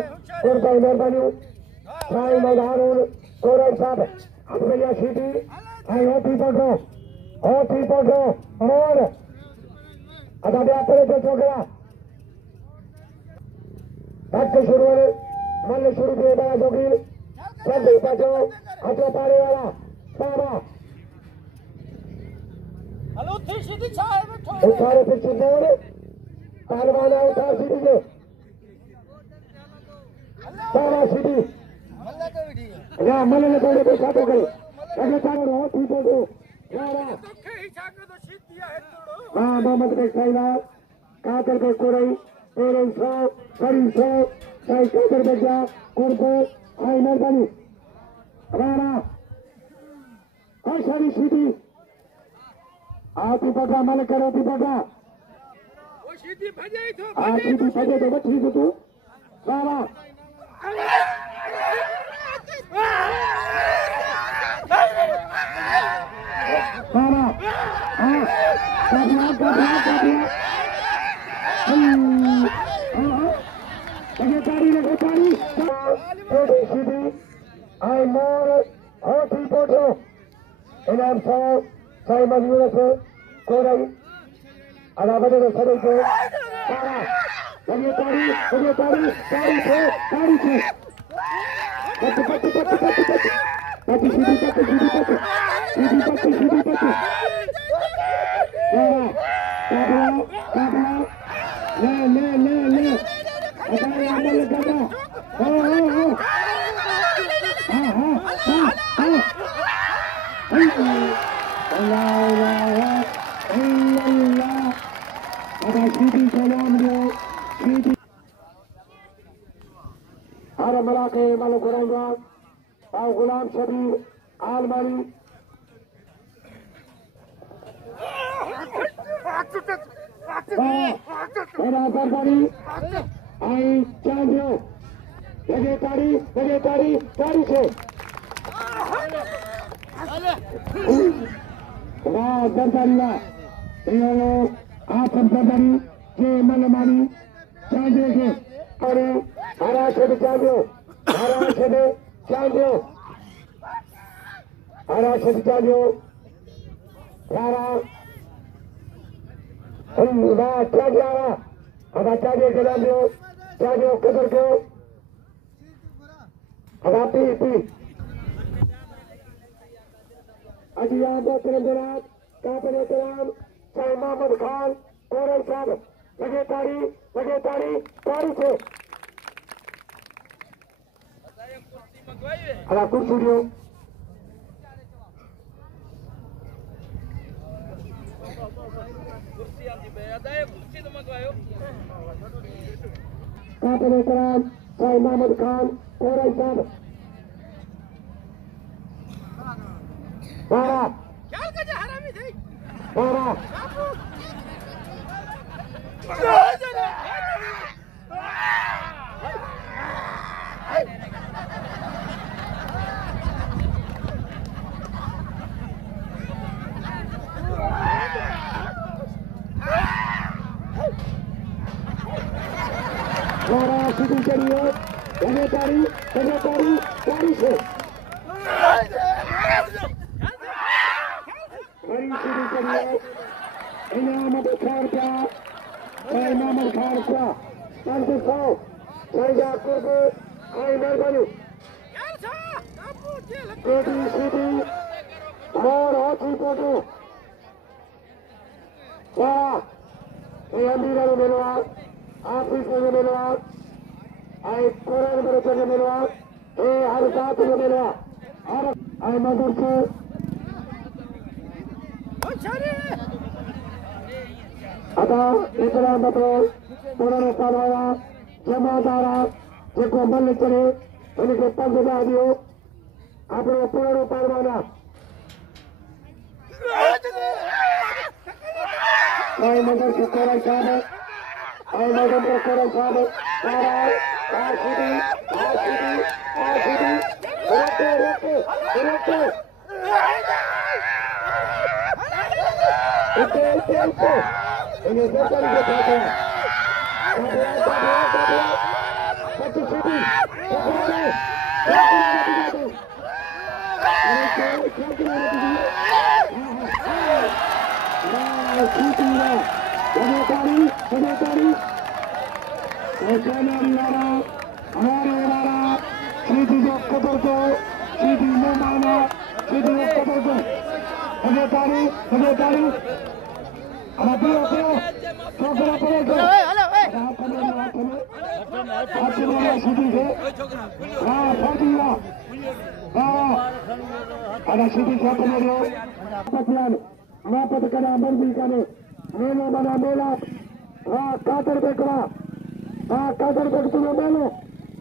कुर्बानी मेहरबानी भाई मौलाना कोरल साहब अब भैया सीधी आई होती पकड़ो और अदा दे अपने जो छोकरा बैठ शुरू हो मल्ल शुरू किए बड़ा जोगी सब बचो हटो पारे वाला बाबा हेलो थी सीधी छाए बैठो उठारे पीछे मोड़ पहलवान उठा सीधी के बाबा सीधी मल्ला को भी या मल्ल ने बोले बैठा तो गए अगले साल हो ठीक हो यारा तो कहीं जाकर तो सीधी है तोड़ो हां मोहम्मद के साइला कातर के कोरई तेरे सो सरी सो साई कातर बजा कुर्बो आई मेहरबानी राणा और सारी सीधी आती पकड़ा मल करो ती पकड़ा वो सीधी भजे तो आती ती भजे तो ठीक तू राणा राणा हां काबिया लगातारी थोड़ी सीधी आई मोर होती पोटो इनाम सौ साई मजबूर से कोरई अलावा दे सभी को लगातारी से पति सीधी काबिया ले अरे अमल करना अरे मला के मालूम करेंगे और गुलाम शदी आलमारी जरदारी आई चांदियो लगे ताड़ी से वाह जरदारी वाह आप जरदारी के मनमानी चांदियो के और हरा छेद चांदियो यारा वाह चांदिया अदा चांदियो के नाम दो चांदियो कदर को अदा पी अजिया मोहतरम जनाब काबिले कराम शाह मोहम्मद खान कोरल साहब लगे ताड़ी से अदा कुर्सी दो काबिले कराम शाह मोहम्मद खान कोरल साहब बाबा क्या कर जा हरामी थे बाबा सीधी चलिए लगे ताड़ी से बड़ी सीधी चलिए इनाम खान का मोहम्मद खान का 500 साइजा कुर्ब आई मेहरबानी सीधी और हाथी पोटो वाह ये अमीरा में मिलवा आफिस में मिलवा आई कोरल में मिलवा ए हर साथ में मिलवा और आई मदर से अदा इतना मतलब पुराने पालवाया जमादारा जो मल चले उनके पंज जा दियो अपने पुराने पालवाना आई मदर के कोरल साहब आई मदर के कोरल साहब इन्हें सरकारी के साथ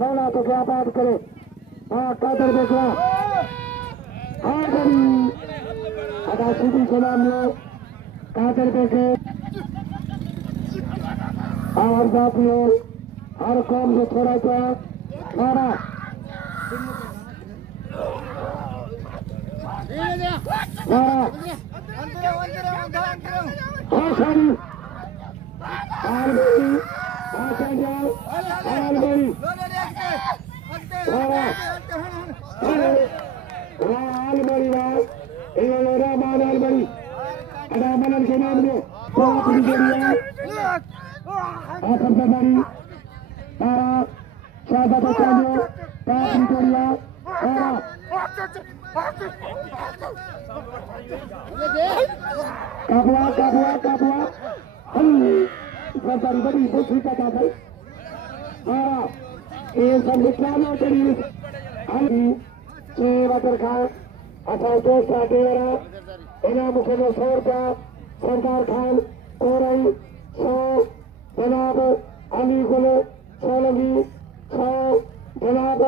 मौला तो क्या बात करे कादर देखा सीधी सलाम लो कादर देखे और साथियों हर कौम से थोड़ा सा मारा बहुत सारी मनन के नाम में शाहबाद काबुआ काबुआ काबुआ सरकारी बड़ी बुद्धि का दाखिल ये सब निकालो करीब वतर खान असां दोस्त डेरा इनाम मुखे 100 रुपया सरदार खान कोरई 100 जनाब अली गुल सोलंगी 100 जनाब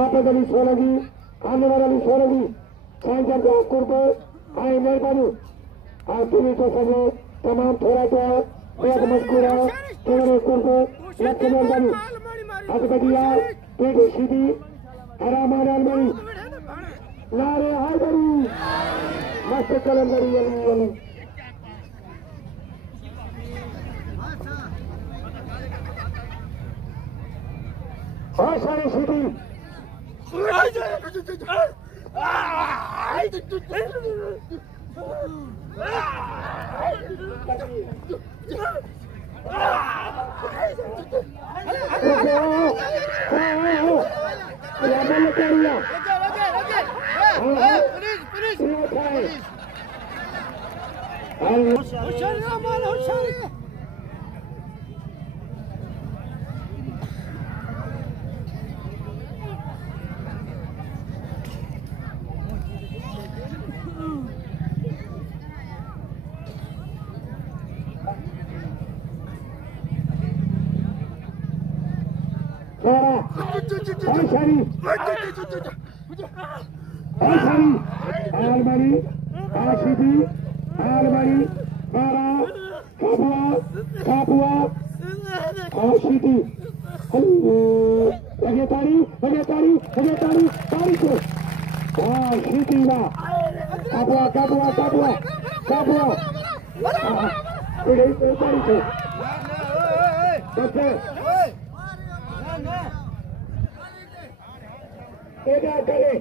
आफत अली सोलंगी खानवर अली सोलंगी सांजर का कुर्बो आई मेहरबानी तुम्हें तो सजो तमाम थोड़ा तो बहुत मशहूर है तुम्हारे कुर्बो लख मेहरबानी अकबदिया पेटी सीधी हरामान अलमरी नारे हैदरी मस्त कलंदरी अली अली बहुत सारी सीधी अलमरी आशिदी अलमरी बारा काबुआ काबुआ आशिदी लगे तारी तारी को आशिदी ना काबुआ काबुआ काबुआ काबुआ तारी को क्या करे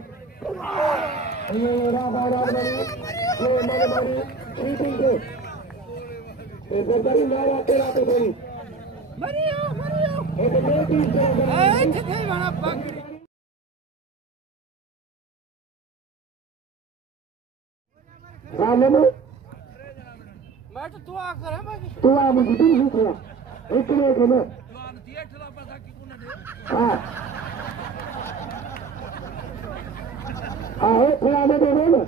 तू आ मुझे दिन इतने के में आओ थोड़ा दे दो ना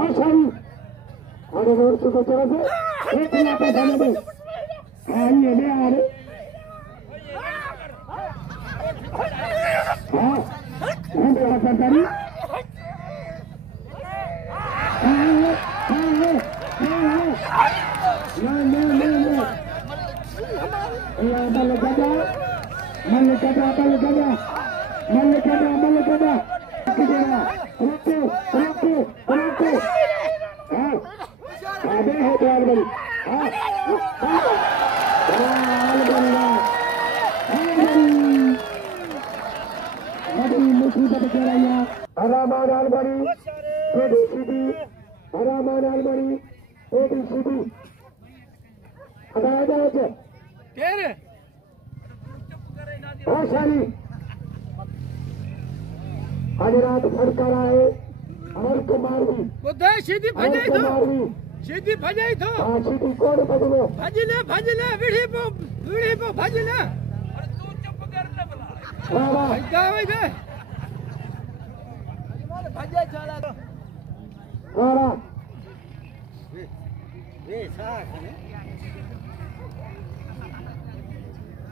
और सारी अरे रोड से तो चलो एक ना पैसा दे हाँ ये ले आ रहे हाँ हम तो सरकारी Malakhra Kushti Rahman Al-Bari, Shedi, Rahman Al-Bari, Shedi. Ada aja. Kere. बहुत सारी हजरात सरकार आए अमर कुमार भी बुद्धा सीधी भजाई तो सीधी भजाई तो सीधी कौन बदलो भजले विड़ी पो भजले अरे तू चुप कर ले भला भजा भाई दे भजा चला तो हां वे साख ने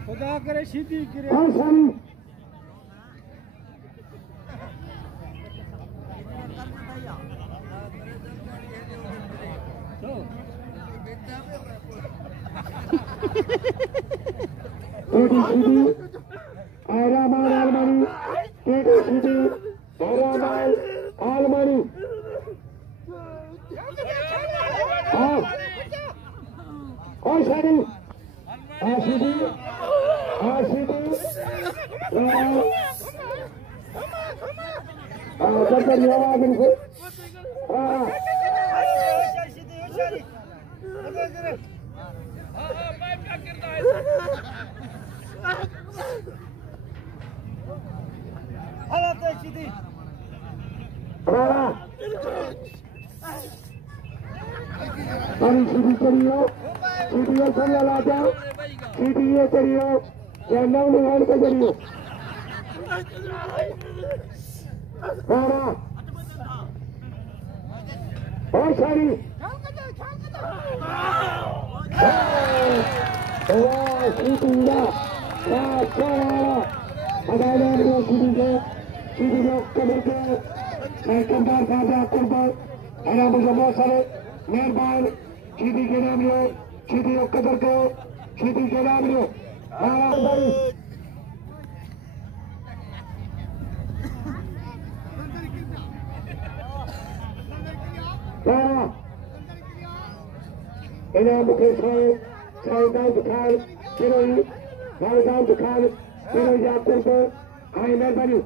खुदा करे सीधी करे बहुत सारी Rahman Al-Bari, Shedi, Rahman Al-Bari. और Shedi, Shedi, जब आवाज इनको सीधी करियो सीधी संगा ला जाओ सीधी ये करियो या नौ निहार का करियो बहुत सारी सीधी सीधी लोग कमर के कंधार साझा कुर्बान है मुझे बहुत सारे मेहरबान सीधी के नाम लो सीधी लोग कदर को सीधी के नाम लो इनाम मुकेश शाहिदान दुखान फिरोई वालदान दुखान फिरोई याकुल को आई मेहरबानी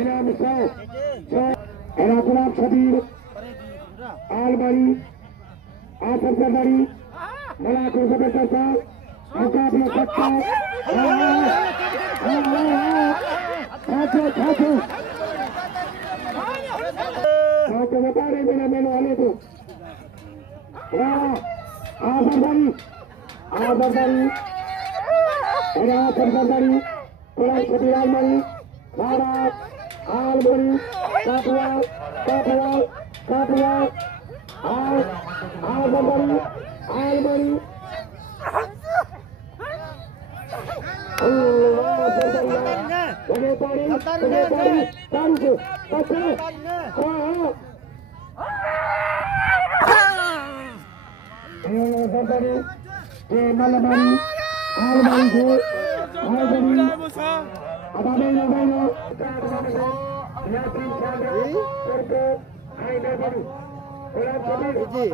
इनाम 100 गुलाम शबीर आलबरी आसफ जरदारी मलाखरो जबरदस्त मुकाबला सच्चा छाछो बता रहे मेरा मेलो आने को Zardari, Asif Zardari, Kosh Shedi Al-Bari, Malah, Al-Bari, Zardari, Al-Zardari, Al-Bari, Zardari, Malabari, Al-Bari, Al-Bari, Abadelo, Yakin Chandra, Turko, Haidar, Ghulam Sabir,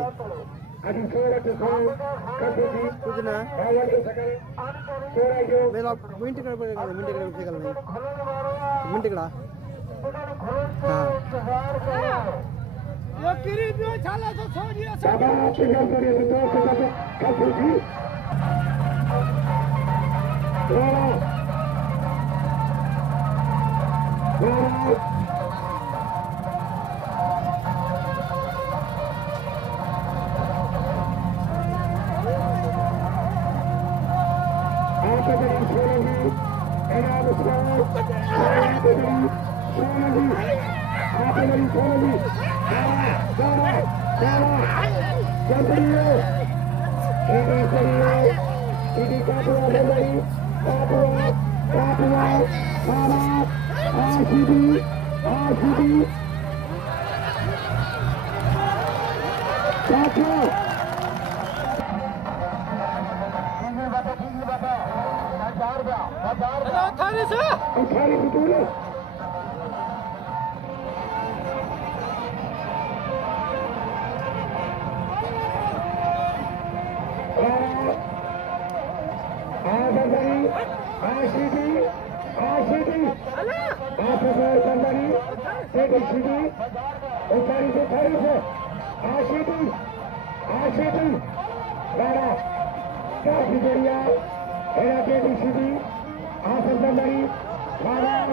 Adi Sora to Salam, Kasuji, Kujna, Raheel Pathan, Sora Jo, Mela, minute kar pade, minute kar pade nahi, minute kar, हाँ, ये किरी भी चला तो छोड़िए सब बाबा figure करिए तो कसूजी, Shedi, Asif Ali Zardari, Shedi, Hussain se khari se, Shedi, Malah, काफी बढ़िया, हेरा के Shedi, Asif Ali Zardari, Malah,